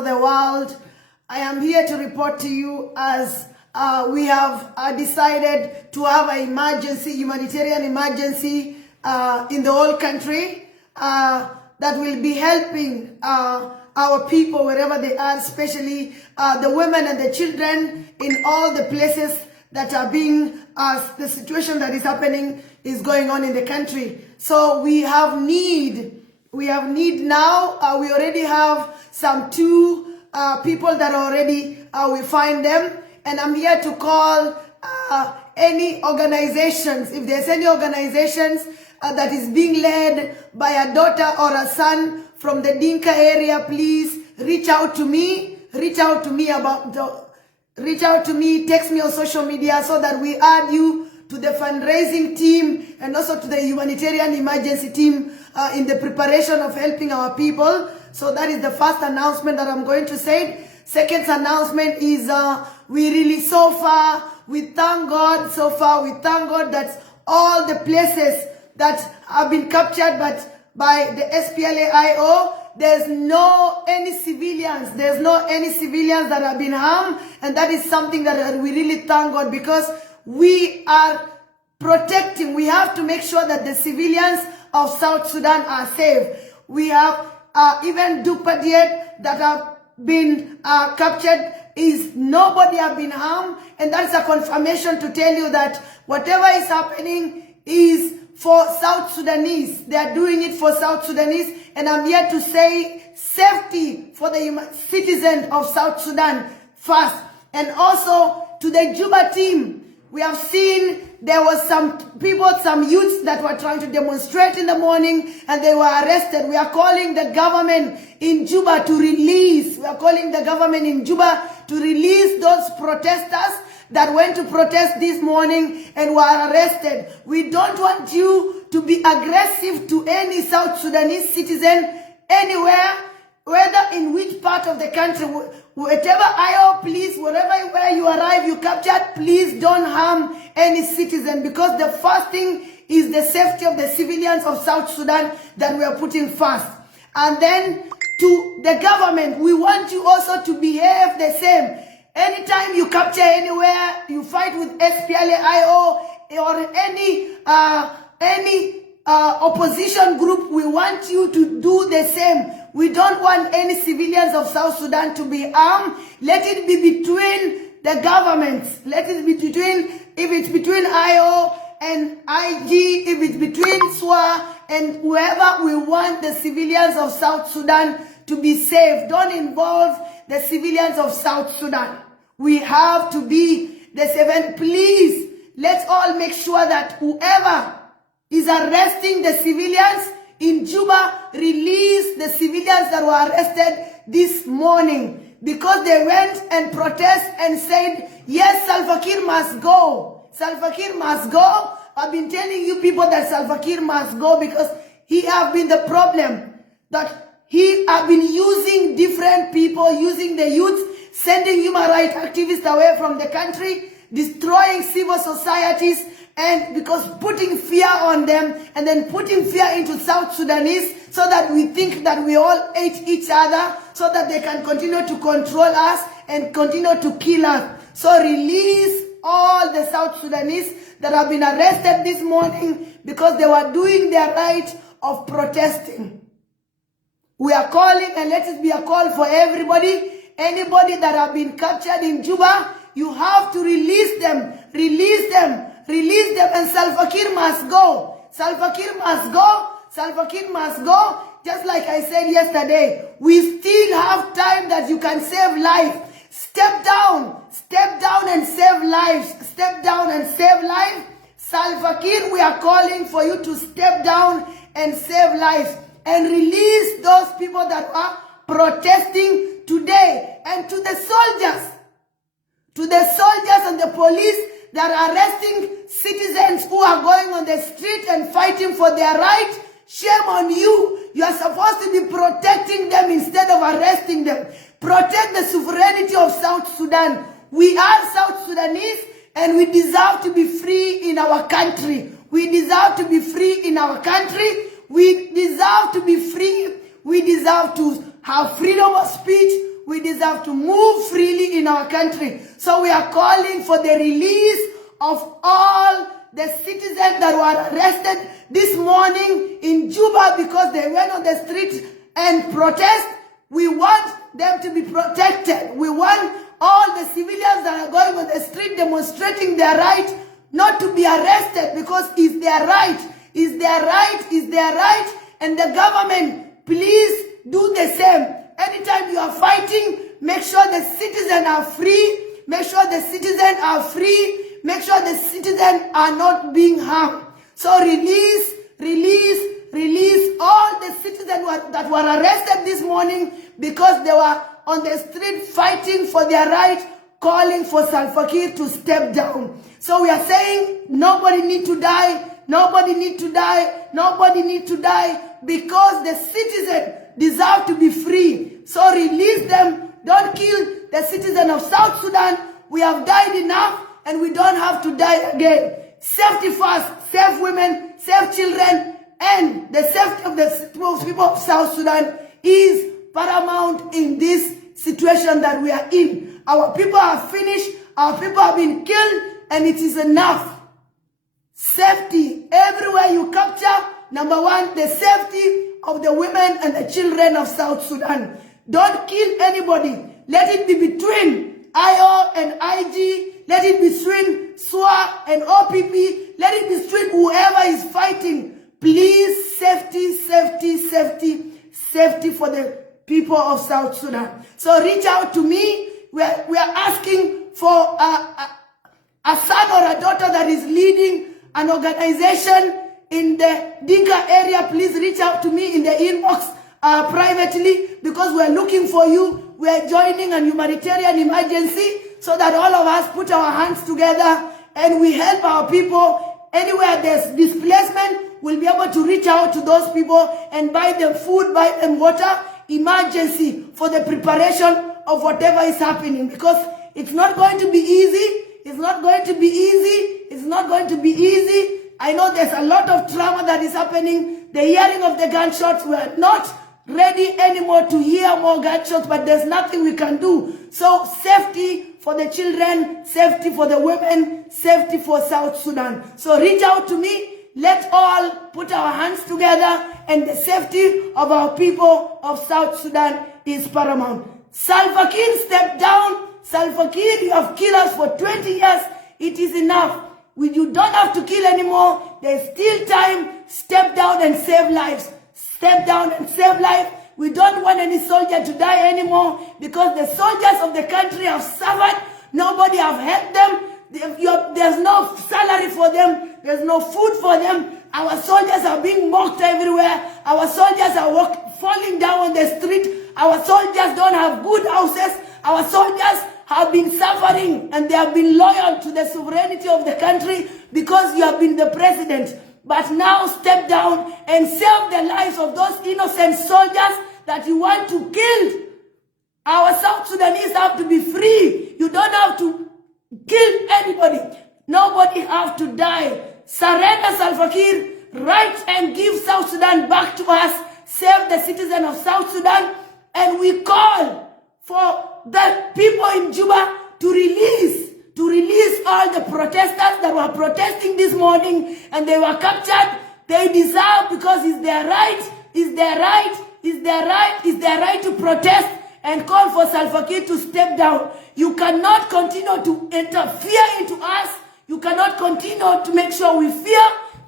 over the world. I am here to report to you as we have decided to have an emergency, humanitarian emergency in the whole country that will be helping our people wherever they are, especially the women and the children in all the places that are being, the situation that is happening is going on in the country. So we have need now. We already have some 2 people that already, we find them. And I'm here to call any organizations, if there's any organizations that is being led by a daughter or a son from the Dinka area, please reach out to me. Reach out to me, text me on social media so that we add you to the fundraising team and also to the humanitarian emergency team in the preparation of helping our people. So that is the first announcement that I'm going to say. Second announcement is we thank God that all the places that have been captured by the SPLA-IO, there's no any civilians that have been harmed, and that is something that we really thank God, because we are protecting. We have to make sure that the civilians of South Sudan are safe. We have even Dupadiet that have been captured, is nobody have been harmed, and that's a confirmation to tell you that whatever is happening is for South Sudanese. They are doing it for South Sudanese, and I'm here to say safety for the citizens of South Sudan first. And also to the Juba team, we have seen there was some people, some youths that were trying to demonstrate in the morning and they were arrested. We are calling the government in Juba to release. We are calling the government in Juba to release those protesters that went to protest this morning and were arrested. We don't want you to be aggressive to any South Sudanese citizen anywhere, whether in which part of the country. Whatever IO, please, where you arrive, you captured, please don't harm any citizen, because the first thing is the safety of the civilians of South Sudan that we are putting first. And then to the government, we want you also to behave the same. Anytime you capture anywhere, you fight with SPLA-IO or any opposition group, we want you to do the same. We don't want any civilians of South Sudan to be armed. Let it be between the governments. Let it be between, if it's between IO and IG, if it's between SWA and whoever, we want the civilians of South Sudan to be safe. Don't involve the civilians of South Sudan. We have to be the seven. Please, let's all make sure that whoever is arresting the civilians in Juba, release the civilians that were arrested this morning, because they went and protest and said, yes, Salva Kiir must go. Salva Kiir must go. I've been telling you people that Salva Kiir must go because he have been the problem. That he have been using different people, using the youth, sending human rights activists away from the country, destroying civil societies, and because putting fear on them and then putting fear into South Sudanese so that we think that we all hate each other, so that they can continue to control us and continue to kill us. So release all the South Sudanese that have been arrested this morning because they were doing their right of protesting. We are calling, and let it be a call for everybody. Anybody that have been captured in Juba, you have to release them. Release them. Release them, and Salva Kiir must go. Salva Kiir must go. Salva Kiir must go. Just like I said yesterday, we still have time that you can save life. Step down and save lives. Step down and save life. Salva Kiir, we are calling for you to step down and save lives and release those people that are protesting today. And to the soldiers and the police that are arresting citizens who are going on the street and fighting for their right, shame on you. You are supposed to be protecting them instead of arresting them. Protect the sovereignty of South Sudan. We are South Sudanese, and we deserve to be free in our country. We deserve to be free in our country. We deserve to be free. We deserve to have freedom of speech. We deserve to move freely in our country. So we are calling for the release of all the citizens that were arrested this morning in Juba because they went on the street and protest. We want them to be protected. We want all the civilians that are going on the street demonstrating their right not to be arrested because it's their right. It's their right. It's their right. And the government, please do the same. Anytime you are fighting, make sure the citizens are free. Make sure the citizens are free. Make sure the citizens are not being harmed. So release all the citizens that were arrested this morning because they were on the street fighting for their right, calling for Salva Kiir to step down. So we are saying nobody need to die. Nobody need to die. Nobody need to die because the citizens deserve to be free. So release them. Don't kill the citizens of South Sudan. We have died enough and we don't have to die again. Safety first. Save women, save children, and the safety of the people of South Sudan is paramount in this situation that we are in. Our people are finished. Our people have been killed and it is enough. Safety. Everywhere you capture, number one, the safety of the women and the children of South Sudan. Don't kill anybody. Let it be between IO and IG. Let it be between SWA and OPP. Let it be between whoever is fighting. Please, safety, safety, safety, safety for the people of South Sudan. So reach out to me. We are asking for a son or a daughter that is leading an organization in the Dinka area. Please reach out to me in the inbox privately because we are looking for you. We are joining a humanitarian emergency so that all of us put our hands together and we help our people. Anywhere there's displacement, we'll be able to reach out to those people and buy them food, buy them water, emergency for the preparation of whatever is happening because it's not going to be easy. It's not going to be easy. It's not going to be easy. I know there's a lot of trauma that is happening. The hearing of the gunshots, we are not ready anymore to hear more gunshots, but there's nothing we can do. So safety for the children, safety for the women, safety for South Sudan. So reach out to me. Let's all put our hands together and the safety of our people of South Sudan is paramount. Salva Kiir, step down. Salva Kiir, you have killed us for 20 years. It is enough. You don't have to kill anymore. There's still time. Step down and save lives. Step down and save lives. We don't want any soldier to die anymore because the soldiers of the country have suffered. Nobody have helped them. There's no salary for them. There's no food for them. Our soldiers are being mocked everywhere. Our soldiers are falling down on the street. Our soldiers don't have good houses. Our soldiers have been suffering and they have been loyal to the sovereignty of the country because you have been the president. But now step down and save the lives of those innocent soldiers that you want to kill. Our South Sudanese have to be free. You don't have to kill anybody. Nobody have to die. Surrender Salva Kiir, right, and give South Sudan back to us. Save the citizens of South Sudan. And we call for the people in Juba to release all the protesters that were protesting this morning and they were captured. They deserve because it's their right, it's their right, it's their right, it's their right to protest and call for Salva Kiir to step down. You cannot continue to interfere into us. You cannot continue to make sure we fear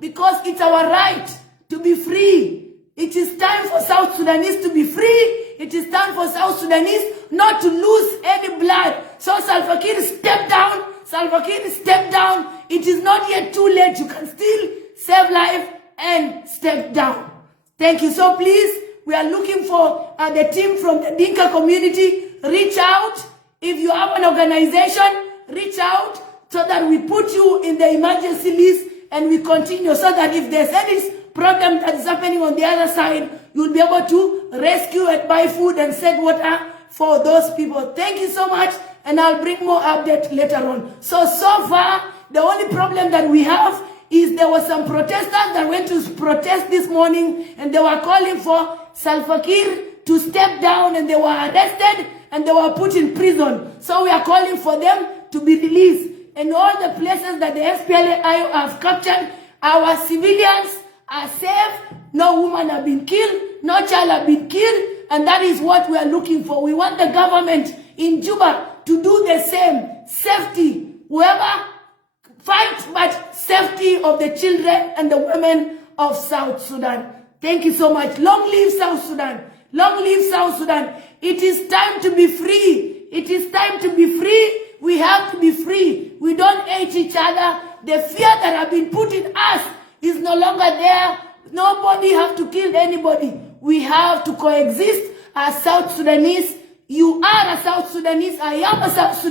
because it's our right to be free. It is time for South Sudanese to be free. It is time for South Sudanese not to lose any blood. So Salva Kiir, step down. Salva Kiir, step down. It is not yet too late. You can still save life and step down. Thank you. So please, we are looking for the team from the Dinka community. Reach out. If you have an organization, reach out so that we put you in the emergency list and we continue so that if there's any problem that is happening on the other side, you'll be able to rescue and buy food and send water for those people. Thank you so much, and I'll bring more updates later on. So far, the only problem that we have is there were some protesters that went to protest this morning, and they were calling for Salva Kiir to step down, and they were arrested, and they were put in prison. So we are calling for them to be released. And all the places that the SPLA have captured, our civilians are safe. No woman have been killed. No child have been killed. And that is what we are looking for. We want the government in Juba to do the same. Safety. Whoever fight, but safety of the children and the women of South Sudan. Thank you so much. Long live South Sudan. Long live South Sudan. It is time to be free. It is time to be free. We have to be free. We don't hate each other. The fear that has been put in us is no longer there. Nobody have to kill anybody. We have to coexist as South Sudanese. You are a South Sudanese. I am a South Sudanese.